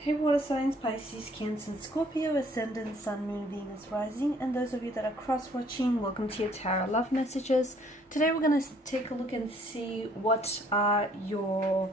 Hey water signs, Pisces, Cancer, and Scorpio, Ascendant, Sun, Moon, Venus, Rising, and those of you that are cross-watching, welcome to your Tarot Love Messages. Today we're going to take a look and see what are your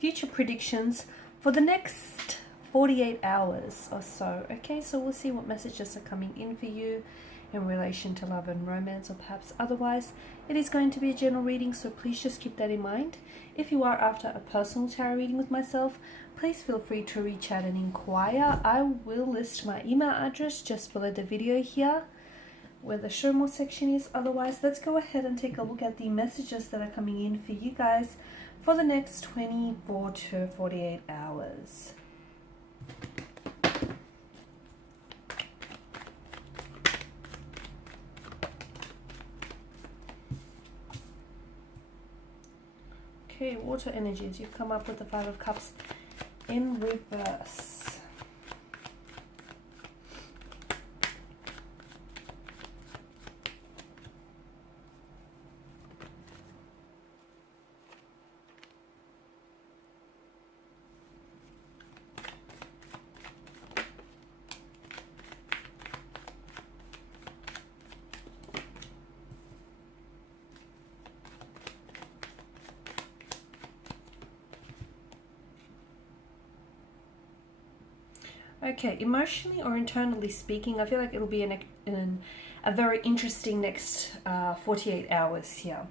future predictions for the next 48 hours or so. Okay, so we'll see what messages are coming in for you in relation to love and romance, or perhaps otherwise. It is going to be a general reading, so please just keep that in mind. If you are after a personal tarot reading with myself, please feel free to reach out and inquire. I will list my email address just below the video here where the show more section is. Otherwise, let's go ahead and take a look at the messages that are coming in for you guys for the next 24 to 48 hours. Okay, water energies. You've come up with the Five of Cups in reverse. Okay, emotionally or internally speaking, I feel like it'll be a very interesting next 48 hours here.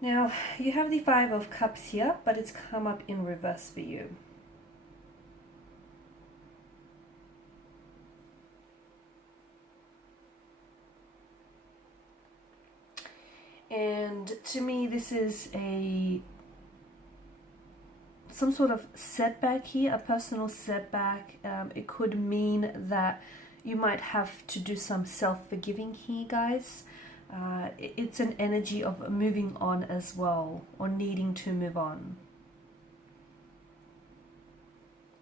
Now, you have the Five of Cups here, but it's come up in reverse for you. And to me, this is some sort of setback here, a personal setback. It could mean that you might have to do some self-forgiving here, guys. It's an energy of moving on as well, or needing to move on.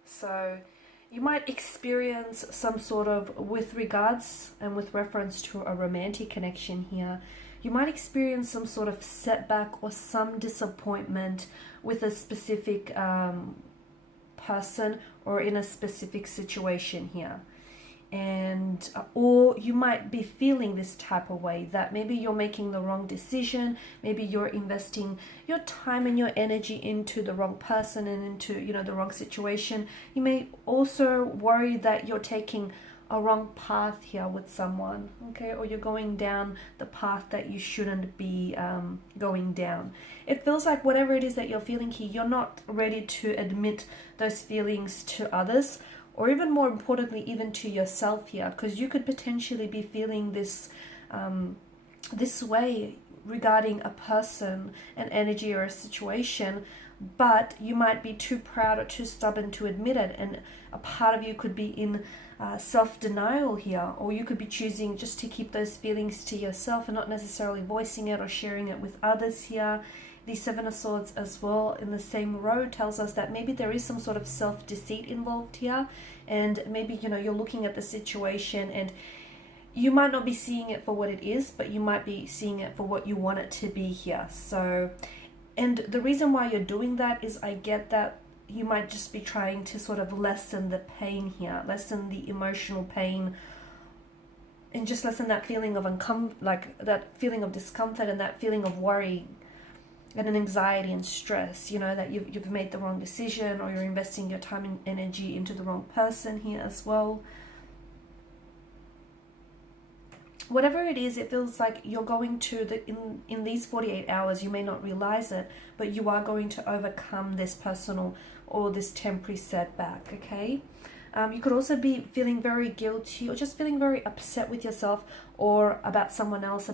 So you might experience some sort of, with regards and with reference to a romantic connection here, you might experience some sort of setback or some disappointment with a specific person or in a specific situation here. And or you might be feeling this type of way, that maybe you're making the wrong decision, maybe you're investing your time and your energy into the wrong person and into, you know, the wrong situation. You may also worry that you're taking a wrong path here with someone, okay, or you're going down the path that you shouldn't be going down. It feels like whatever it is that you're feeling here, you're not ready to admit those feelings to others, or even more importantly, even to yourself here, because you could potentially be feeling this this way regarding a person, an energy, or a situation, but you might be too proud or too stubborn to admit it, and a part of you could be in self-denial here, or you could be choosing just to keep those feelings to yourself and not necessarily voicing it or sharing it with others here. The Seven of Swords as well in the same row tells us that maybe there is some sort of self-deceit involved here, and maybe, you know, you're looking at the situation and you might not be seeing it for what it is, but you might be seeing it for what you want it to be here. So, and the reason why you're doing that is, I get that you might just be trying to sort of lessen the pain here, lessen the emotional pain, and just lessen that feeling of that feeling of discomfort and that feeling of worry and an anxiety and stress, you know, that you've made the wrong decision, or you're investing your time and energy into the wrong person here as well. Whatever it is, it feels like you're going to, in these 48 hours, you may not realize it, but you are going to overcome this personal or this temporary setback, okay? You could also be feeling very guilty, or just feeling very upset with yourself or about someone else,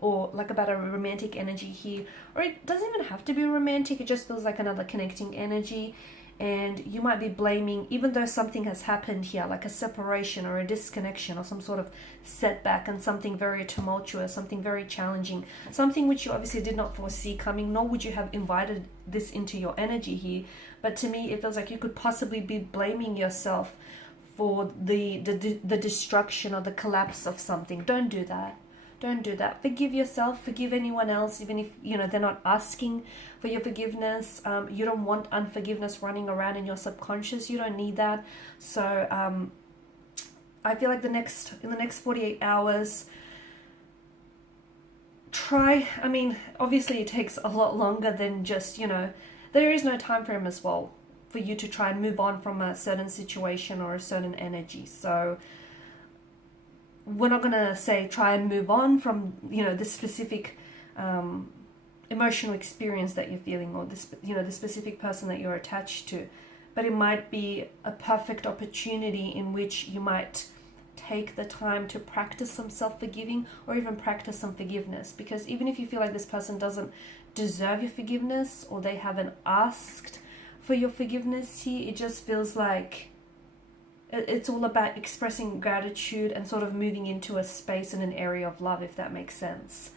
or like about a romantic energy here. Or it doesn't even have to be romantic, it just feels like another connecting energy. And you might be blaming, even though something has happened here, like a separation or a disconnection or some sort of setback, and something very tumultuous, something very challenging, something which you obviously did not foresee coming, nor would you have invited this into your energy here. But to me, it feels like you could possibly be blaming yourself for the destruction or the collapse of something. Don't do that. Don't do that. Forgive yourself, forgive anyone else, even if, you know, they're not asking for your forgiveness. You don't want unforgiveness running around in your subconscious. You don't need that. So I feel like in the next 48 hours, try, I mean, obviously it takes a lot longer than just, you know, there is no time frame as well for you to try and move on from a certain situation or a certain energy. So we're not going to say try and move on from, you know, this specific emotional experience that you're feeling, or this, you know, the specific person that you're attached to. But it might be a perfect opportunity in which you might take the time to practice some self-forgiving, or even practice some forgiveness. Because even if you feel like this person doesn't deserve your forgiveness, or they haven't asked for your forgiveness here, it just feels like it's all about expressing gratitude and sort of moving into a space and an area of love, if that makes sense.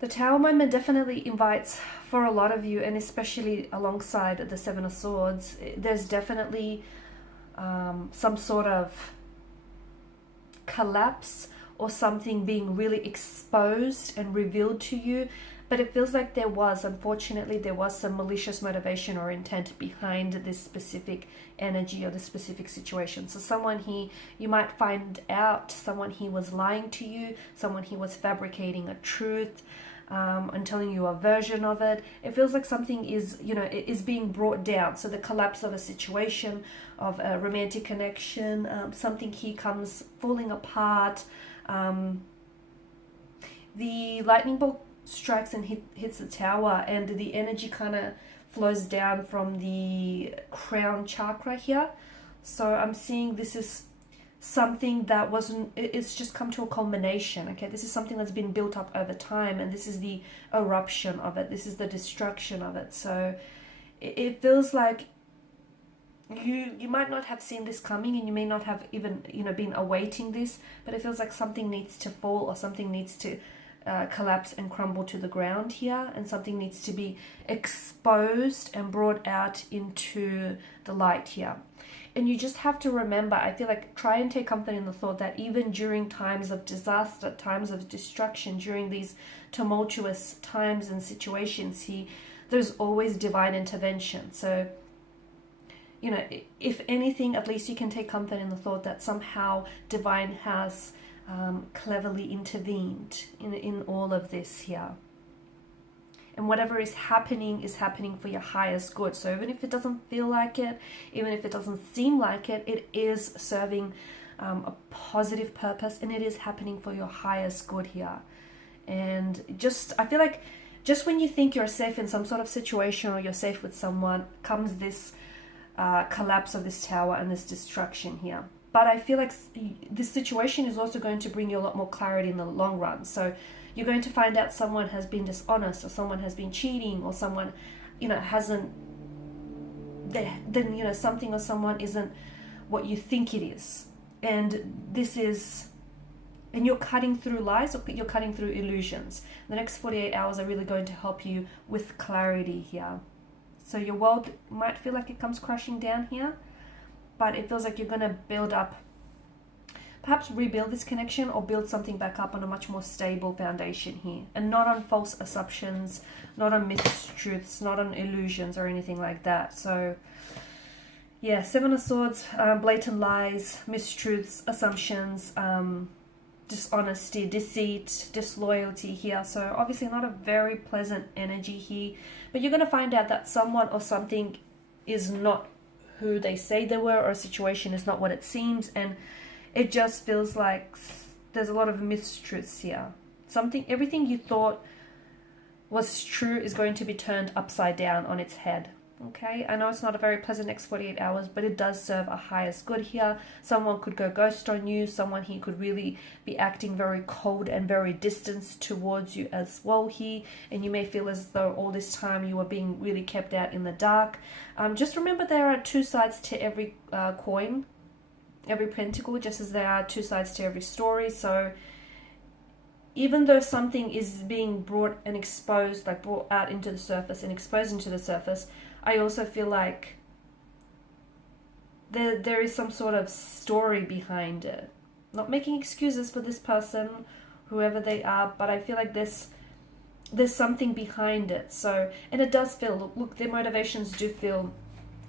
The Tower moment definitely invites, for a lot of you, and especially alongside the Seven of Swords, there's definitely some sort of collapse or something being really exposed and revealed to you. But it feels like unfortunately, there was some malicious motivation or intent behind this specific energy or this specific situation. So someone here, you might find out someone here was lying to you, someone here was fabricating a truth, and telling you a version of it. It feels like something is, you know, is being brought down. So the collapse of a situation, of a romantic connection, something here comes falling apart. The lightning bolt strikes and hits the Tower, and the energy kind of flows down from the crown chakra here. So I'm seeing this is something that it's just come to a culmination. Okay, this is something that's been built up over time, and this is the eruption of it, this is the destruction of it. So it feels like you might not have seen this coming, and you may not have even, you know, been awaiting this, but it feels like something needs to fall, or something needs to collapse and crumble to the ground here, and something needs to be exposed and brought out into the light here. And you just have to remember, I feel like, try and take comfort in the thought that even during times of disaster, times of destruction, during these tumultuous times and situations here, there's always divine intervention. So, you know, if anything, at least you can take comfort in the thought that somehow divine has cleverly intervened in all of this here. And whatever is happening for your highest good. So even if it doesn't feel like it, even if it doesn't seem like it, it is serving a positive purpose, and it is happening for your highest good here. And I feel like just when you think you're safe in some sort of situation, or you're safe with someone, comes this collapse of this Tower and this destruction here. But I feel like this situation is also going to bring you a lot more clarity in the long run. So you're going to find out someone has been dishonest, or someone has been cheating, or someone, you know, then, you know, something or someone isn't what you think it is. And you're cutting through lies, or you're cutting through illusions. The next 48 hours are really going to help you with clarity here. So your world might feel like it comes crashing down here, but it feels like you're going to build up, perhaps rebuild this connection, or build something back up on a much more stable foundation here, and not on false assumptions, not on mistruths, not on illusions or anything like that. So yeah, Seven of Swords, blatant lies, mistruths, assumptions, dishonesty, deceit, disloyalty here. So obviously not a very pleasant energy here, but you're going to find out that someone or something is not who they say they were, or a situation is not what it seems, and it just feels like there's a lot of mistruths here. Everything you thought was true is going to be turned upside down on its head. Okay, I know it's not a very pleasant next 48 hours, but it does serve a highest good here. Someone could go ghost on you. Someone here could really be acting very cold and very distant towards you as well here. And you may feel as though all this time you were being really kept out in the dark. Just remember, there are two sides to every coin, every pentacle, just as there are two sides to every story. So even though something is being brought and exposed, like brought out into the surface and exposed into the surface, I also feel like there is some sort of story behind it. Not making excuses for this person, whoever they are, but I feel like there's something behind it. So, and it does feel, look, their motivations do feel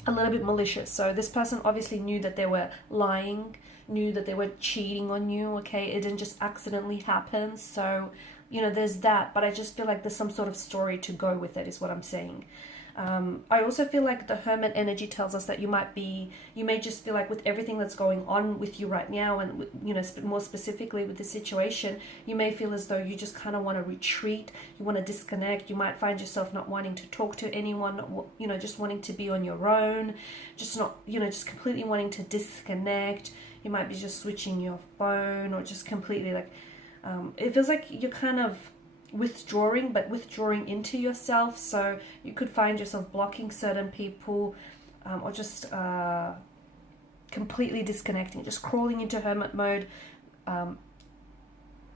a little bit malicious. So this person obviously knew that they were lying, knew that they were cheating on you, okay? It didn't just accidentally happen. So, you know, there's that, but I just feel like there's some sort of story to go with it, is what I'm saying. I also feel like the Hermit energy tells us that you may just feel like with everything that's going on with you right now, and, you know, more specifically with the situation, you may feel as though you just kind of want to retreat, you want to disconnect, you might find yourself not wanting to talk to anyone, you know, just wanting to be on your own, just not, you know, just completely wanting to disconnect. You might be just switching your phone, or just completely like, it feels like you're kind of withdrawing, but withdrawing into yourself. So you could find yourself blocking certain people, or just completely disconnecting, just crawling into hermit mode.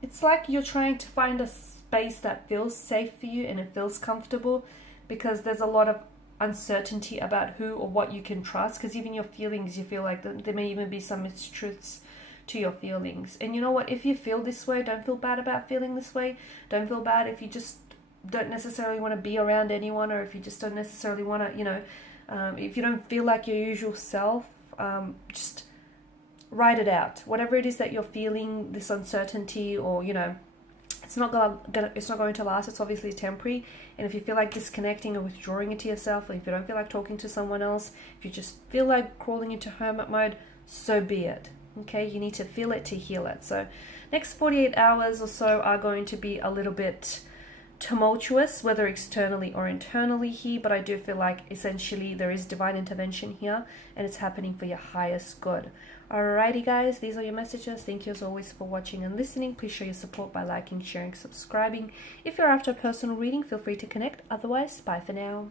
It's like you're trying to find a space that feels safe for you and it feels comfortable, because there's a lot of uncertainty about who or what you can trust, because even your feelings, you feel like there may even be some mistruths to your feelings. And you know what, if you feel this way, don't feel bad about feeling this way. Don't feel bad if you just don't necessarily want to be around anyone, or if you just don't necessarily want to, you know, if you don't feel like your usual self, just write it out. Whatever it is that you're feeling, this uncertainty, or, you know, it's not going to last. It's obviously temporary. And if you feel like disconnecting or withdrawing into yourself, or if you don't feel like talking to someone else, if you just feel like crawling into hermit mode, so be it. Okay, you need to feel it to heal it. So next 48 hours or so are going to be a little bit tumultuous, whether externally or internally here, but I do feel like essentially there is divine intervention here, and it's happening for your highest good. Alrighty guys, these are your messages. Thank you as always for watching and listening. Please show your support by liking, sharing, subscribing. If you're after a personal reading, feel free to connect. Otherwise, bye for now.